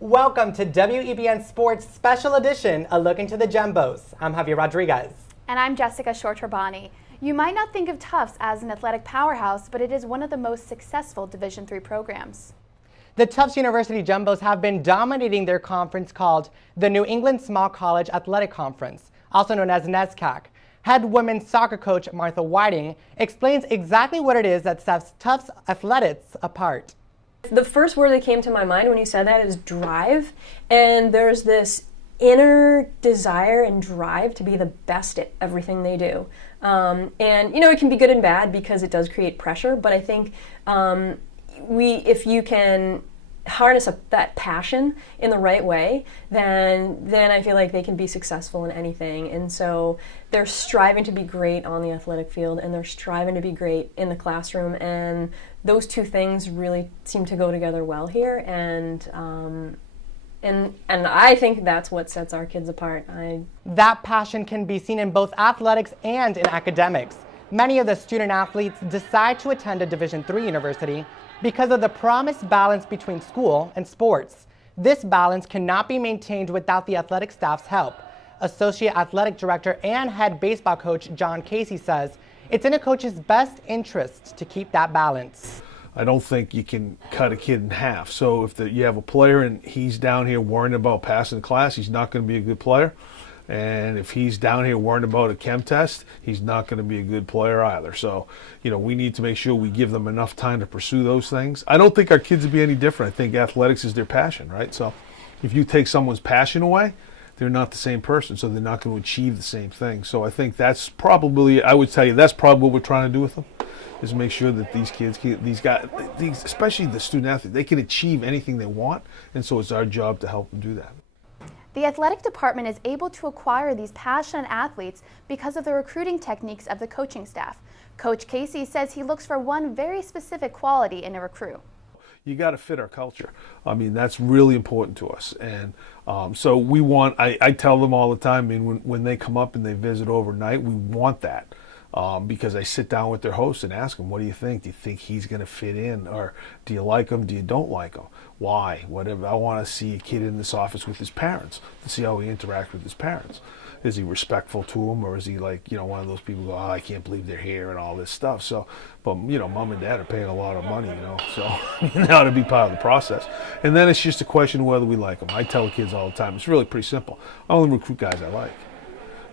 Welcome to WEBN Sports Special Edition, a look into the Gembos. I'm Javier Rodriguez. And I'm Jessica Shortrabani. You might not think of Tufts as an athletic powerhouse, but it is one of the most successful Division III programs. The Tufts University Gembos have been dominating their conference called the New England Small College Athletic Conference, also known as NESCAC. Head women's soccer coach Martha Whiting explains exactly what it is that sets Tufts athletics apart. The first word that came to my mind when you said that is drive, and there's this inner desire and drive to be the best at everything they do. And it can be good and bad because it does create pressure, but I think if you can harness that passion in the right way, then I feel like they can be successful in anything. And so they're striving to be great on the athletic field, and they're striving to be great in the classroom, and those two things really seem to go together well here. And I think that's what sets our kids apart. That passion can be seen in both athletics and in academics. Many of the student athletes decide to attend a Division III university because of the promised balance between school and sports. This balance cannot be maintained without the athletic staff's help. Associate Athletic Director and head baseball coach John Casey says it's in a coach's best interest to keep that balance. I don't think you can cut a kid in half. So if you have a player and he's down here worrying about passing the class, he's not going to be a good player. And if he's down here worrying about a chem test, he's not going to be a good player either. So, we need to make sure we give them enough time to pursue those things. I don't think our kids would be any different. I think athletics is their passion, right? So if you take someone's passion away, they're not the same person, so they're not going to achieve the same thing. So I think that's probably, I would tell you, that's probably what we're trying to do with them, is make sure that these kids, these guys, especially the student athletes, they can achieve anything they want, and so it's our job to help them do that. The athletic department is able to acquire these passionate athletes because of the recruiting techniques of the coaching staff. Coach Casey says he looks for one very specific quality in a recruit. You got to fit our culture. I mean, that's really important to us. And so we want, I tell them all the time, when they come up and they visit overnight, we want that. Because I sit down with their host and ask them, what do you think? Do you think he's going to fit in? Or do you like him? Do you don't like him? Why? Whatever. I want to see a kid in this office with his parents to see how he interacts with his parents. Is he respectful to them, or is he like, one of those people who go, I can't believe they're here and all this stuff. So, but, mom and dad are paying a lot of money, so they ought to be part of the process. And then it's just a question of whether we like them. I tell the kids all the time, it's really pretty simple. I only recruit guys I like,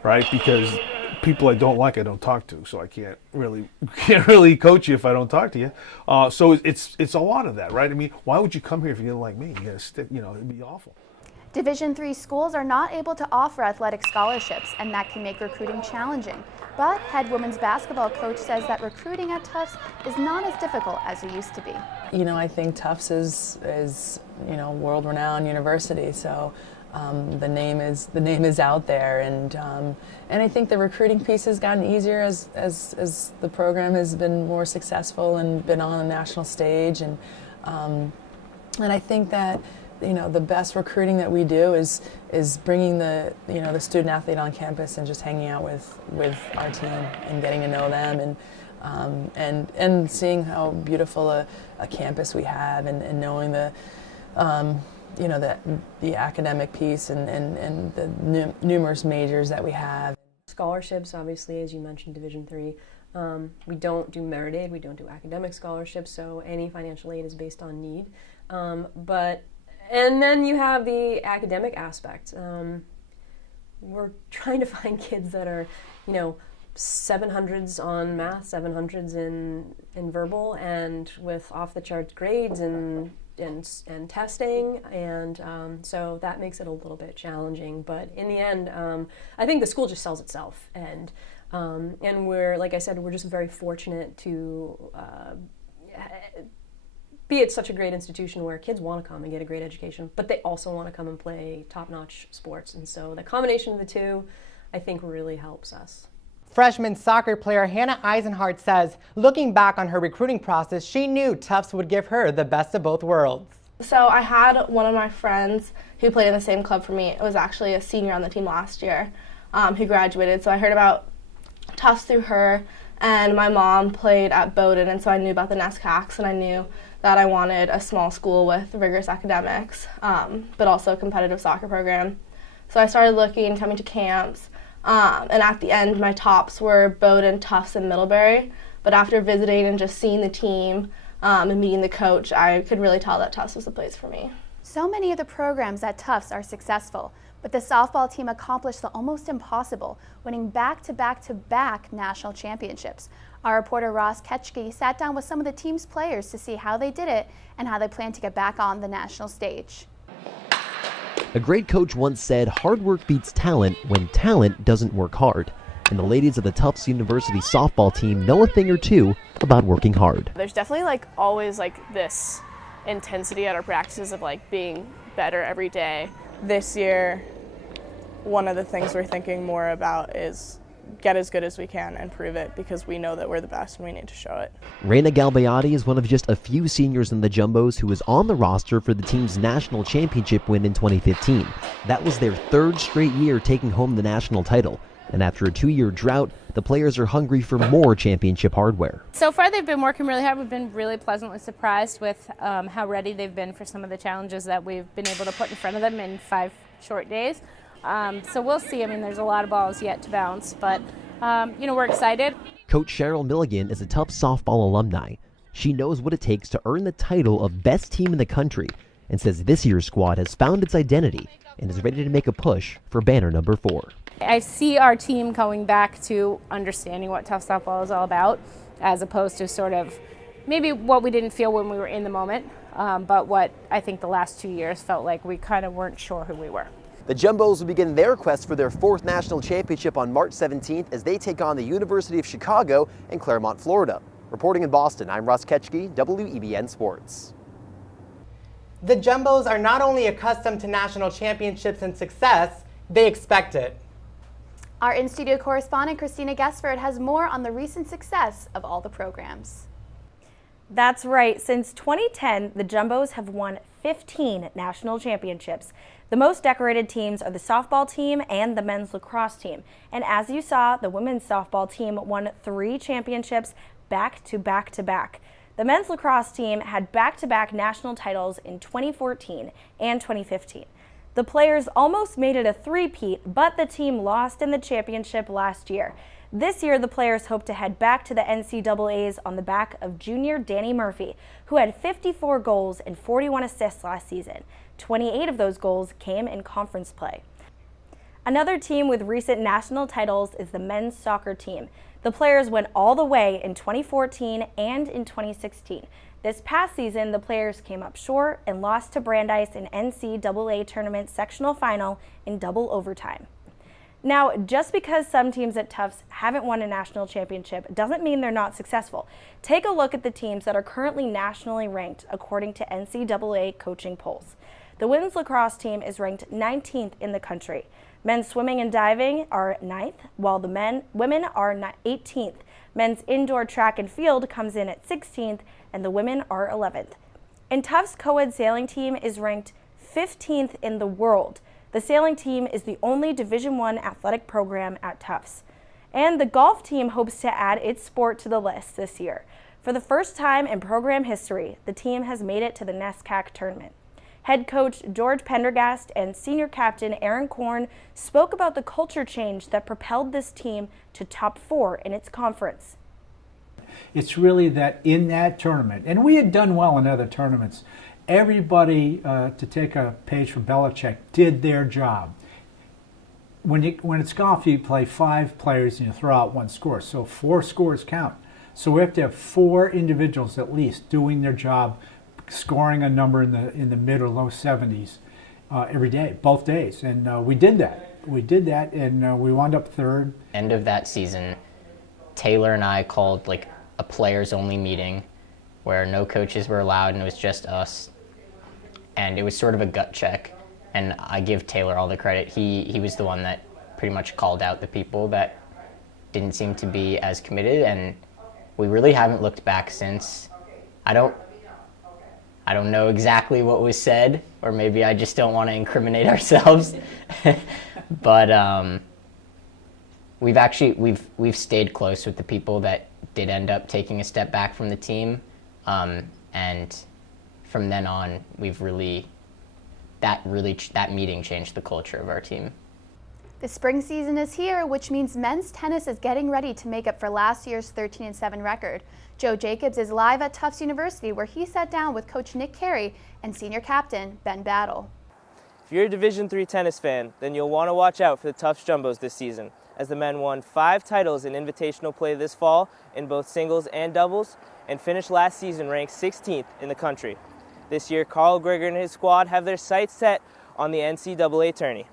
right? Because people I don't like, I don't talk to, so I can't really coach you if I don't talk to you. So it's a lot of that, right? I mean, why would you come here if you didn't like me? You gotta stick, it'd be awful. Division III schools are not able to offer athletic scholarships, and that can make recruiting challenging. But head women's basketball coach says that recruiting at Tufts is not as difficult as it used to be. I think Tufts is world-renowned university, so the name is out there, and I think the recruiting piece has gotten easier as the program has been more successful and been on the national stage, and I think that the best recruiting that we do is bringing the student athlete on campus and just hanging out with our team and getting to know them, and seeing how beautiful a campus we have, and knowing the academic piece and the numerous majors that we have. Scholarships, obviously, as you mentioned, Division III. We don't do merit aid, we don't do academic scholarships, so any financial aid is based on need. And then you have the academic aspect. We're trying to find kids that are, 700s on math, 700s in verbal, and with off-the-charts grades and testing, and so that makes it a little bit challenging. But in the end, I think the school just sells itself, and we're, like I said, we're just very fortunate to be at such a great institution where kids want to come and get a great education, but they also want to come and play top-notch sports, and so the combination of the two, I think, really helps us. Freshman soccer player Hannah Eisenhart says, looking back on her recruiting process, she knew Tufts would give her the best of both worlds. So I had one of my friends who played in the same club for me. It was actually a senior on the team last year who graduated. So I heard about Tufts through her, and my mom played at Bowdoin, and so I knew about the NESCACs, and I knew that I wanted a small school with rigorous academics, but also a competitive soccer program. So I started looking, coming to camps, and at the end my tops were Bowdoin, Tufts, and Middlebury. But after visiting and just seeing the team and meeting the coach, I could really tell that Tufts was the place for me. So many of the programs at Tufts are successful, but the softball team accomplished the almost impossible, winning back-to-back-to-back national championships. Our reporter Ross Ketchke sat down with some of the team's players to see how they did it and how they plan to get back on the national stage. A great coach once said, hard work beats talent when talent doesn't work hard. And the ladies of the Tufts University softball team know a thing or two about working hard. There's definitely always this intensity at our practices of being better every day. This year, one of the things we're thinking more about is get as good as we can and prove it, because we know that we're the best and we need to show it. Reina Galbayati is one of just a few seniors in the Jumbos who was on the roster for the team's national championship win in 2015. That was their third straight year taking home the national title. And after a 2-year drought, the players are hungry for more championship hardware. So far they've been working really hard. We've been really pleasantly surprised with how ready they've been for some of the challenges that we've been able to put in front of them in 5 short days. So we'll see. There's a lot of balls yet to bounce, but we're excited. Coach Cheryl Milligan is a Tufts softball alumni. She knows what it takes to earn the title of best team in the country and says this year's squad has found its identity and is ready to make a push for banner number 4. I see our team going back to understanding what Tufts softball is all about, as opposed to sort of maybe what we didn't feel when we were in the moment, but what I think the last 2 years felt like we kind of weren't sure who we were. The Jumbos will begin their quest for their 4th national championship on March 17th as they take on the University of Chicago in Claremont, Florida. Reporting in Boston, I'm Ross Ketchke, WEBN Sports. The Jumbos are not only accustomed to national championships and success, they expect it. Our in-studio correspondent Christina Gesford has more on the recent success of all the programs. That's right. Since 2010, the Jumbos have won 15 national championships. The most decorated teams are the softball team and the men's lacrosse team. And as you saw, the women's softball team won 3 championships back to back to back. The men's lacrosse team had back-to-back national titles in 2014 and 2015. The players almost made it a three-peat, but the team lost in the championship last year. This year, the players hope to head back to the NCAAs on the back of junior Danny Murphy, who had 54 goals and 41 assists last season. 28 of those goals came in conference play. Another team with recent national titles is the men's soccer team. The players went all the way in 2014 and in 2016. This past season, the players came up short and lost to Brandeis in NCAA tournament sectional final in double overtime. Now, just because some teams at Tufts haven't won a national championship doesn't mean they're not successful. Take a look at the teams that are currently nationally ranked according to NCAA coaching polls. The women's lacrosse team is ranked 19th in the country. Men's swimming and diving are 9th, while the women are 18th. Men's indoor track and field comes in at 16th, and the women are 11th. And Tufts' co-ed sailing team is ranked 15th in the world. The sailing team is the only Division I athletic program at Tufts. And the golf team hopes to add its sport to the list this year. For the first time in program history, the team has made it to the NESCAC tournament. Head coach George Pendergast and senior captain Aaron Korn spoke about the culture change that propelled this team to top 4 in its conference. It's really that in that tournament, and we had done well in other tournaments, everybody, to take a page from Belichick, did their job. When it's golf, you play 5 players and you throw out 1 score, so 4 scores count. So we have to have 4 individuals at least doing their job, scoring a number in the mid or low 70s every day, both days, and we did that. And we wound up 3rd. End of that season, Taylor and I called a players-only meeting where no coaches were allowed and it was just us. And it was sort of a gut check, and I give Taylor all the credit. He was the one that pretty much called out the people that didn't seem to be as committed, and we really haven't looked back since. I don't know exactly what was said, or maybe I just don't want to incriminate ourselves. But we've stayed close with the people that did end up taking a step back from the team, and from then on, that meeting changed the culture of our team. The spring season is here, which means men's tennis is getting ready to make up for last year's 13-7 record. Joe Jacobs is live at Tufts University, where he sat down with Coach Nick Carey and senior captain Ben Battle. If you're a Division III tennis fan, then you'll want to watch out for the Tufts Jumbos this season, as the men won 5 titles in invitational play this fall in both singles and doubles, and finished last season ranked 16th in the country. This year, Carl Grigger and his squad have their sights set on the NCAA tourney.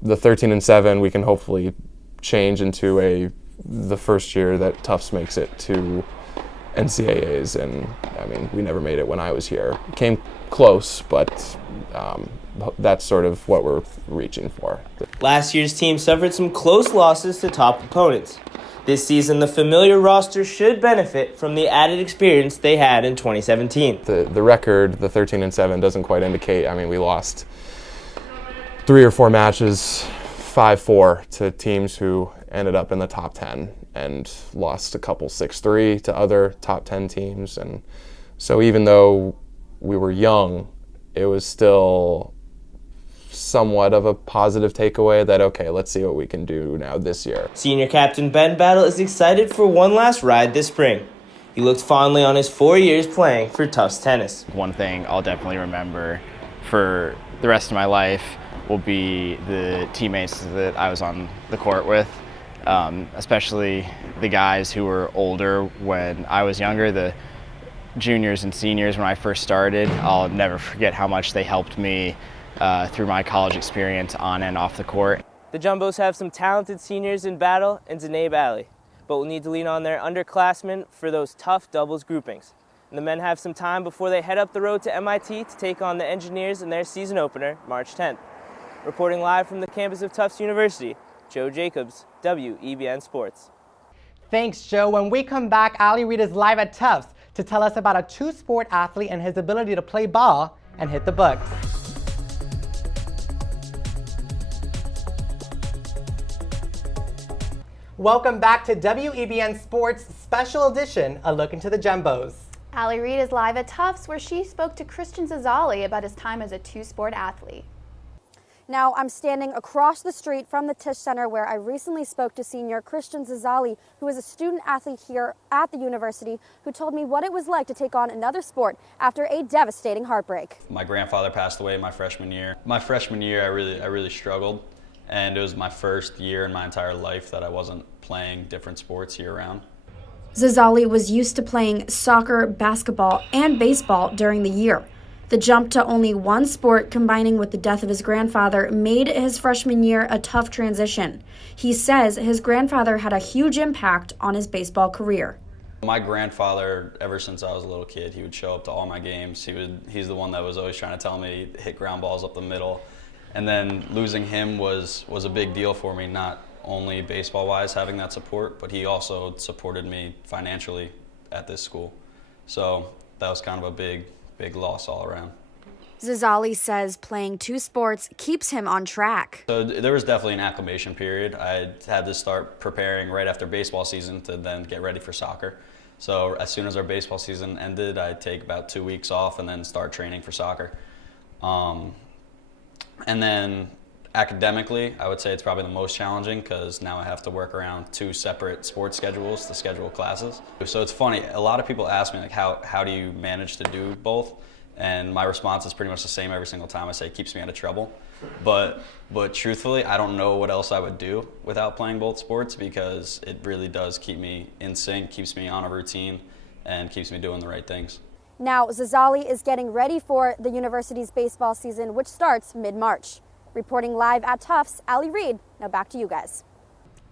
The 13-7 we can hopefully change into the first year that Tufts makes it to NCAAs, and I mean, we never made it when I was here. Came close, but that's sort of what we're reaching for. Last year's team suffered some close losses to top opponents. This season, the familiar roster should benefit from the added experience they had in 2017. The record, the 13-7, doesn't quite indicate. I mean, we lost 3 or 4 matches, 5-4 to teams who ended up in the top 10, and lost a couple 6-3 to other top 10 teams. And so even though we were young, it was still somewhat of a positive takeaway that, okay, let's see what we can do now this year. Senior captain Ben Battle is excited for one last ride this spring. He looked fondly on his 4 years playing for Tufts tennis. One thing I'll definitely remember for the rest of my life will be the teammates that I was on the court with, especially the guys who were older when I was younger, the juniors and seniors when I first started. I'll never forget how much they helped me through my college experience on and off the court. The Jumbos have some talented seniors in Battle and Zainab Ali, but will need to lean on their underclassmen for those tough doubles groupings. And the men have some time before they head up the road to MIT to take on the Engineers in their season opener, March 10th. Reporting live from the campus of Tufts University, Joe Jacobs, WEBN Sports. Thanks, Joe. When we come back, Ali Reed is live at Tufts to tell us about a 2-sport athlete and his ability to play ball and hit the books. Welcome back to WEBN Sports Special Edition, a look into the Jumbos. Ali Reed is live at Tufts, where she spoke to Christian Zazali about his time as a 2-sport athlete. Now, I'm standing across the street from the Tisch Center, where I recently spoke to senior Christian Zazali, who is a student athlete here at the university, who told me what it was like to take on another sport after a devastating heartbreak. My grandfather passed away my freshman year. My freshman year, I really struggled, and it was my first year in my entire life that I wasn't playing different sports year-round. Zazali was used to playing soccer, basketball, and baseball during the year. The jump to only one sport, combining with the death of his grandfather, made his freshman year a tough transition. He says his grandfather had a huge impact on his baseball career. My grandfather, ever since I was a little kid, he would show up to all my games. He's the one that was always trying to tell me to hit ground balls up the middle. And then losing him was a big deal for me, not only baseball-wise having that support, but he also supported me financially at this school. So that was kind of a big loss all around. Zazali says playing 2 sports keeps him on track. So there was definitely an acclimation period. I had to start preparing right after baseball season to then get ready for soccer. So as soon as our baseball season ended, I'd take about 2 weeks off and then start training for soccer. And then academically, I would say it's probably the most challenging because now I have to work around 2 separate sports schedules to schedule classes. So it's funny, a lot of people ask me like, how do you manage to do both? And my response is pretty much the same every single time. I say it keeps me out of trouble. But truthfully, I don't know what else I would do without playing both sports, because it really does keep me in sync, keeps me on a routine, and keeps me doing the right things. Now, Zazali is getting ready for the university's baseball season, which starts mid-March. Reporting live at Tufts, Ali Reed. Now back to you guys.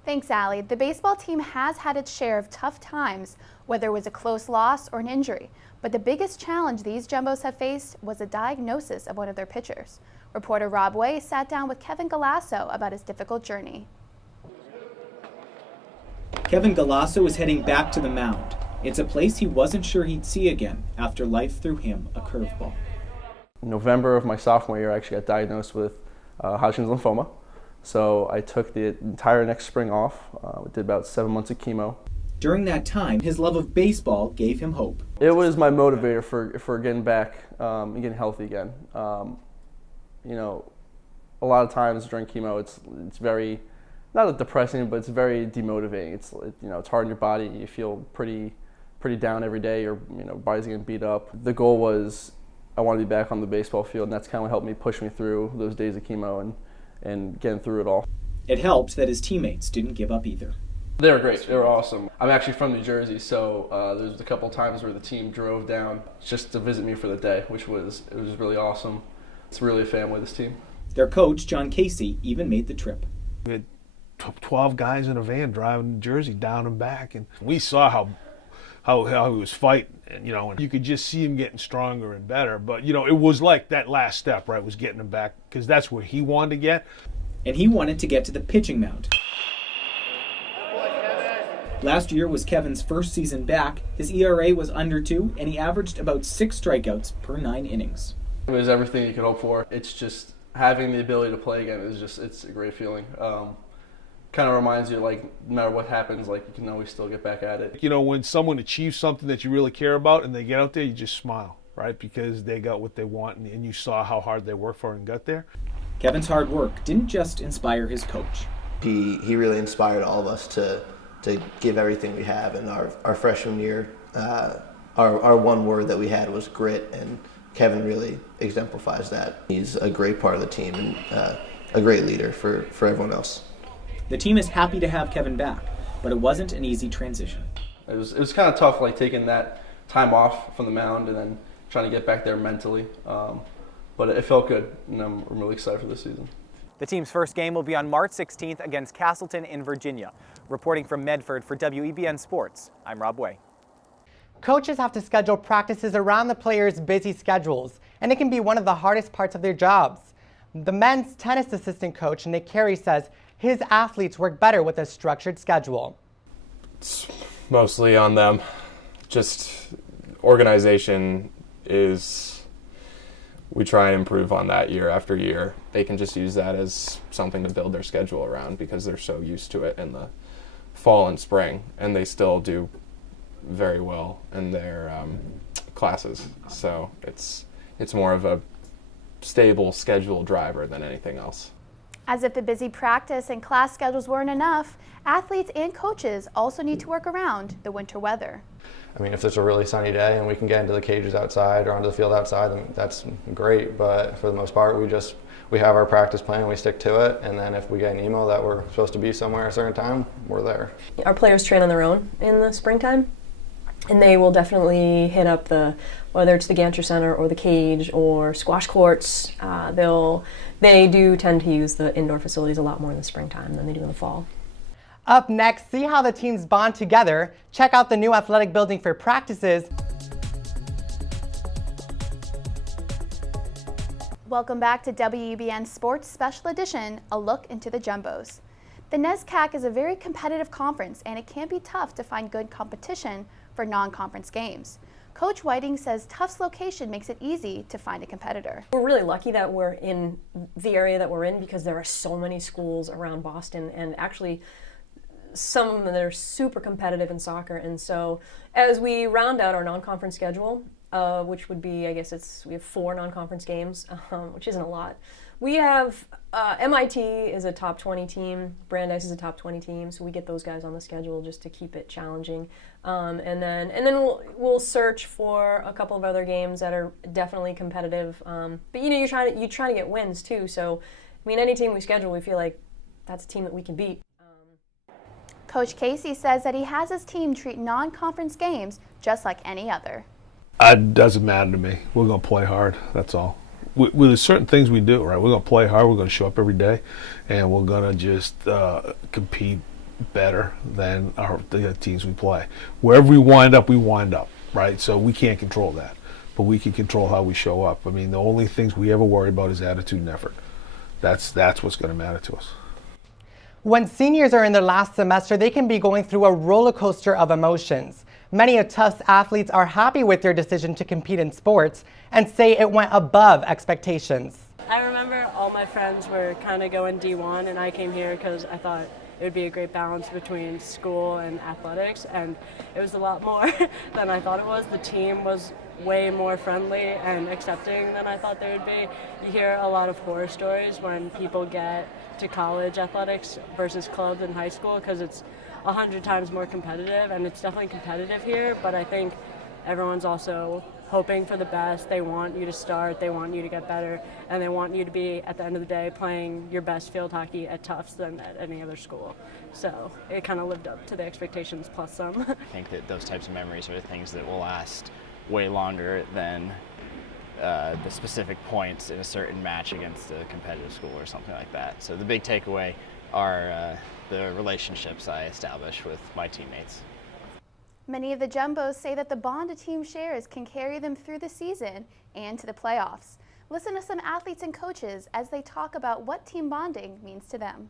Thanks, Ali. The baseball team has had its share of tough times, whether it was a close loss or an injury. But the biggest challenge these Jumbos have faced was a diagnosis of one of their pitchers. Reporter Rob Way sat down with Kevin Galasso about his difficult journey. Kevin Galasso was heading back to the mound. It's a place he wasn't sure he'd see again after life threw him a curveball. In November of my sophomore year, I actually got diagnosed with Hodgkin's lymphoma. So I took the entire next spring off. We did about 7 months of chemo. During that time, his love of baseball gave him hope. It was my motivator for getting back and getting healthy again. You know, a lot of times during chemo, it's very, not depressing, but it's very demotivating. It's hard on your body. You feel pretty down every day. Your body's getting beat up. The goal was I want to be back on the baseball field, and that's kind of what helped me push me through those days of chemo and getting through it all. It helped that his teammates didn't give up either. They were great. They were awesome. I'm actually from New Jersey, so there was a couple times where the team drove down just to visit me for the day, it was really awesome. It's really a family, this team. Their coach, John Casey, even made the trip. We had 12 guys in a van driving New Jersey down and back, and we saw how he was fighting, and and you could just see him getting stronger and better. But it was like that last step, right, was getting him back, because that's where he wanted to get. And he wanted to get to the pitching mound. Last year was Kevin's first season back. His ERA was under 2, and he averaged about 6 strikeouts per 9 innings. It was everything you could hope for. It's just having the ability to play again it's a great feeling. Kind of reminds you, like, no matter what happens, like, you can always still get back at it. When someone achieves something that you really care about and they get out there, you just smile, right? Because they got what they want, and you saw how hard they worked for it and got there. Kevin's hard work didn't just inspire his coach. He really inspired all of us to give everything we have. In our freshman year, our one word that we had was grit, and Kevin really exemplifies that. He's a great part of the team and a great leader for everyone else. The team is happy to have Kevin back, but it wasn't an easy transition. It was kind of tough, like, taking that time off from the mound and then trying to get back there mentally. But it felt good, and I'm really excited for this season. The team's first game will be on March 16th against Castleton in Virginia. Reporting from Medford for WEBN Sports, I'm Rob Way. Coaches have to schedule practices around the players' busy schedules, and it can be one of the hardest parts of their jobs. The men's tennis assistant coach, Nick Carey, says his athletes work better with a structured schedule. It's mostly on them. Just organization we try and improve on that year after year. They can just use that as something to build their schedule around because they're so used to it in the fall and spring, and they still do very well in their classes. So it's more of a stable schedule driver than anything else. As if the busy practice and class schedules weren't enough, athletes and coaches also need to work around the winter weather. I mean, if it's a really sunny day and we can get into the cages outside or onto the field outside, then that's great. But for the most part, we have our practice plan, we stick to it, and then if we get an email that we're supposed to be somewhere at a certain time, we're there. Our players train on their own in the springtime, and they will definitely hit up whether it's the Gantry Center or the cage or squash courts. They do tend to use the indoor facilities a lot more in the springtime than they do in the fall. Up next, see how the teams bond together. Check out the new athletic building for practices. Welcome back to WEBN Sports Special Edition, a look into the Jumbos. The NESCAC is a very competitive conference, and it can be tough to find good competition for non-conference games. Coach Whiting says Tufts' location makes it easy to find a competitor. We're really lucky that we're in the area that we're in because there are so many schools around Boston, and actually some of them that are super competitive in soccer. And so as we round out our non-conference schedule, which would be, we have 4 non-conference games, which isn't a lot. We have MIT is a top 20 team, Brandeis is a top 20 team, so we get those guys on the schedule just to keep it challenging. And then we'll search for a couple of other games that are definitely competitive. But you're trying to get wins too. So I mean, any team we schedule, we feel like that's a team that we can beat. Coach Casey says that he has his team treat non-conference games just like any other. It doesn't matter to me. We're going to play hard. That's all. With certain things we do, right? We're going to play hard. We're going to show up every day, and we're going to just compete better than the teams we play. Wherever we wind up, right? So we can't control that, but we can control how we show up. I mean, the only things we ever worry about is attitude and effort. That's what's going to matter to us. When seniors are in their last semester, they can be going through a roller coaster of emotions. Many of Tufts athletes are happy with their decision to compete in sports and say it went above expectations. I remember all my friends were kind of going D1, and I came here because I thought it would be a great balance between school and athletics, and it was a lot more than I thought it was. The team was way more friendly and accepting than I thought they would be. You hear a lot of horror stories when people get to college athletics versus clubs in high school because it's 100 times more competitive, and it's definitely competitive here, but I think everyone's also hoping for the best. They want you to start, they want you to get better, and they want you to be, at the end of the day, playing your best field hockey at Tufts than at any other school. So it kind of lived up to the expectations plus some. I think that those types of memories are the things that will last way longer than the specific points in a certain match against a competitive school or something like that. So the big takeaway are the relationships I establish with my teammates. Many of the Jumbos say that the bond a team shares can carry them through the season and to the playoffs. Listen to some athletes and coaches as they talk about what team bonding means to them.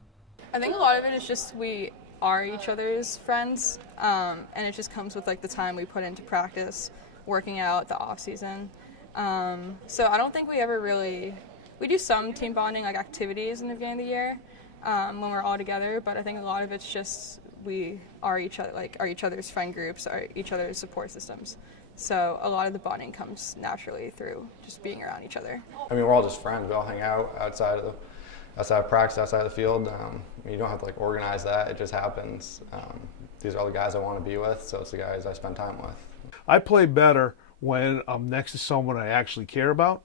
I think a lot of it is just we are each other's friends, and it just comes with like the time we put into practice, working out, the off season. So I don't think we ever really, we do some team bonding like activities in the beginning of the year when we're all together, but I think a lot of it's just we are each other, like are each other's friend groups, are each other's support systems. So a lot of the bonding comes naturally through just being around each other. I mean, we're all just friends. We all hang out outside of practice, outside of the field. You don't have to like organize that. It just happens. These are all the guys I want to be with, so it's the guys I spend time with. I play better when I'm next to someone I actually care about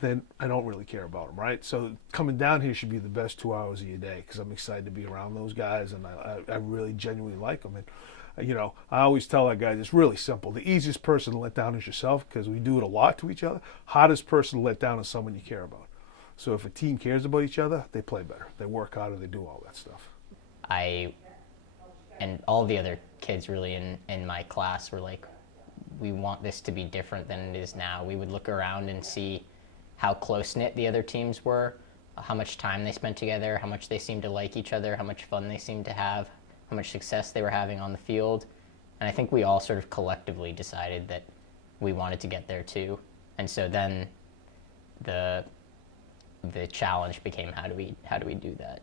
than I don't really care about them, right? So coming down here should be the best 2 hours of your day because I'm excited to be around those guys, and I really genuinely like them. And you know, I always tell our guys it's really simple. The easiest person to let down is yourself because we do it a lot to each other. Hardest person to let down is someone you care about. So if a team cares about each other, they play better. They work harder. They do all that stuff. And all the other kids really in my class were like, we want this to be different than it is now. We would look around and see how close-knit the other teams were, how much time they spent together, how much they seemed to like each other, how much fun they seemed to have, how much success they were having on the field. And I think we all sort of collectively decided that we wanted to get there too. And so then the challenge became how do we do that?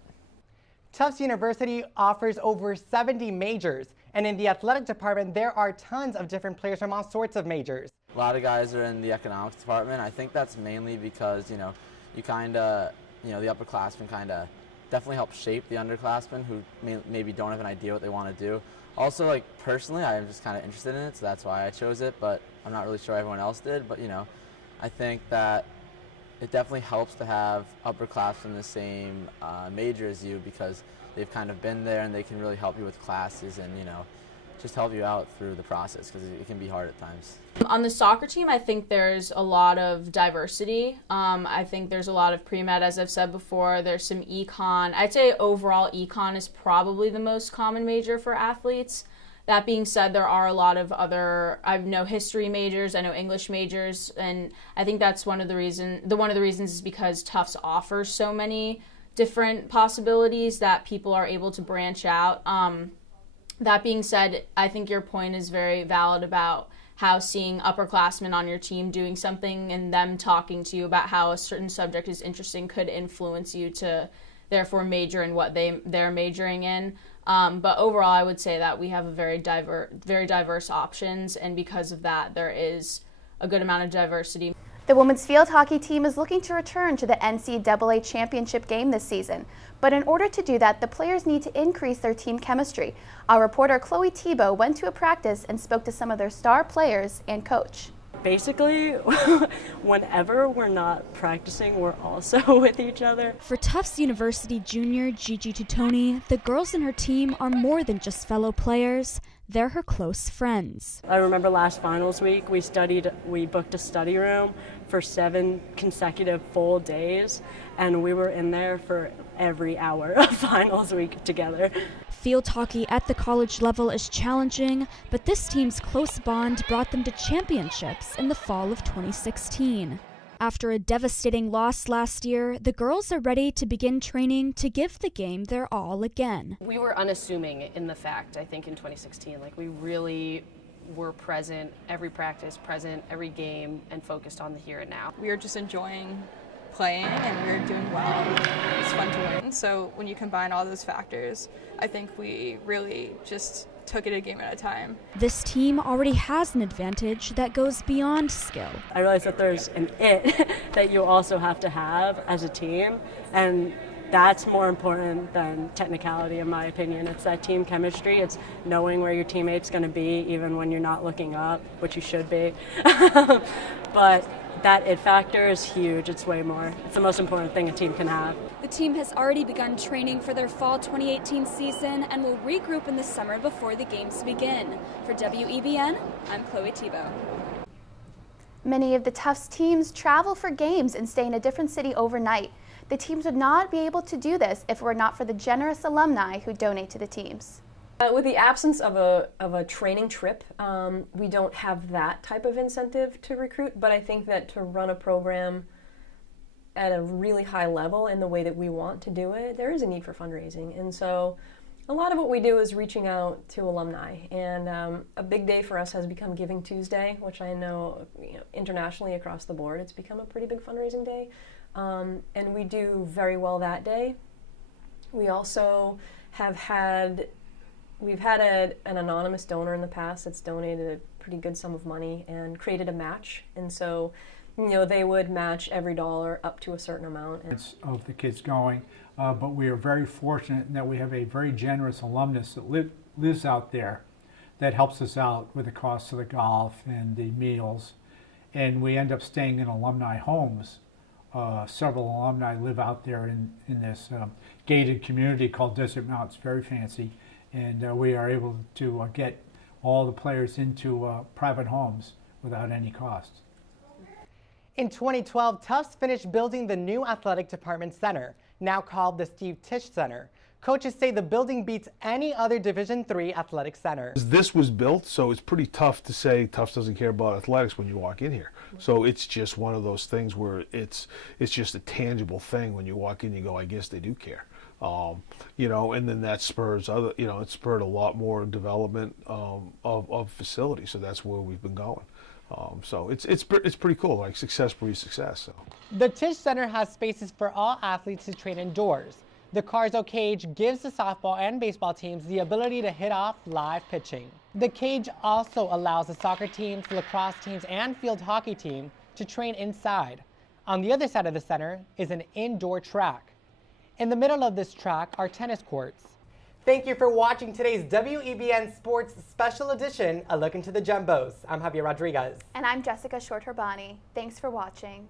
Tufts University offers over 70 majors, and in the athletic department there are tons of different players from all sorts of majors. A lot of guys are in the economics department. I think that's mainly because, you kind of, the upperclassmen kind of definitely help shape the underclassmen who maybe don't have an idea what they want to do. Also, like, personally, I'm just kind of interested in it, so that's why I chose it, but I'm not really sure everyone else did. But, I think that it definitely helps to have upperclassmen in the same major as you because they've kind of been there and they can really help you with classes and, just help you out through the process because it can be hard at times. On the soccer team, I think there's a lot of diversity. I think there's a lot of pre-med, as I've said before. There's some econ. I'd say overall econ is probably the most common major for athletes. That being said, there are a lot of other, I know history majors, I know English majors, and I think that's one of the reasons is because Tufts offers so many different possibilities that people are able to branch out. That being said, I think your point is very valid about how seeing upperclassmen on your team doing something and them talking to you about how a certain subject is interesting could influence you to therefore major in what they're majoring in. But overall, I would say that we have a very diverse options, and because of that, there is a good amount of diversity. The women's field hockey team is looking to return to the NCAA championship game this season. But in order to do that, the players need to increase their team chemistry. Our reporter Chloe Thibault went to a practice and spoke to some of their star players and coach. Basically, whenever we're not practicing, we're also with each other. For Tufts University junior Gigi Tutoni, the girls in her team are more than just fellow players. They're her close friends. I remember last finals week, we booked a study room for 7 consecutive full days, and we were in there for every hour of finals week together. Field hockey at the college level is challenging, but this team's close bond brought them to championships in the fall of 2016. After a devastating loss last year, the girls are ready to begin training to give the game their all again. We were unassuming in the fact, I think, in 2016. Like, we really were present every practice, present every game, and focused on the here and now. We were just enjoying playing and we were doing well. It was fun to win. So when you combine all those factors, I think we really just took it a game at a time. This team already has an advantage that goes beyond skill. I realize that there's an it that you also have to have as a team, and that's more important than technicality in my opinion. It's that team chemistry. It's knowing where your teammate's going to be even when you're not looking up, which you should be. But that it factor is huge. It's way more. It's the most important thing a team can have. The team has already begun training for their fall 2018 season and will regroup in the summer before the games begin. For WEBN, I'm Chloe Thibault. Many of the Tufts teams travel for games and stay in a different city overnight. The teams would not be able to do this if it were not for the generous alumni who donate to the teams. With the absence of a training trip, we don't have that type of incentive to recruit, but I think that to run a program at a really high level in the way that we want to do it, there is a need for fundraising. And so a lot of what we do is reaching out to alumni. And a big day for us has become Giving Tuesday, which I know, internationally across the board, it's become a pretty big fundraising day. And we do very well that day. We also we've had an anonymous donor in the past that's donated a pretty good sum of money and created a match. And so, they would match every dollar up to a certain amount. Of the kids going, but we are very fortunate in that we have a very generous alumnus that lives out there that helps us out with the cost of the golf and the meals. And we end up staying in alumni homes. Several alumni live out there in this gated community called Desert Mountain. It's very fancy. And we are able to get all the players into private homes without any cost. In 2012, Tufts finished building the new athletic department center, now called the Steve Tisch Center. Coaches say the building beats any other Division III athletic center. This was built, so it's pretty tough to say Tufts doesn't care about athletics when you walk in here. So it's just one of those things where it's just a tangible thing. When you walk in, you go, I guess they do care. And then that spurs other, it spurred a lot more development of facilities. So that's where we've been going. So it's pretty cool. Like success breeds success. So. The Tisch Center has spaces for all athletes to train indoors. The Carzo cage gives the softball and baseball teams the ability to hit off live pitching. The cage also allows the soccer teams, lacrosse teams, and field hockey team to train inside. On the other side of the center is an indoor track. In the middle of this track are tennis courts. Thank you for watching today's WEBN Sports Special Edition, A Look into the Jumbos. I'm Javier Rodriguez. And I'm Jessica Short-Herbani. Thanks for watching.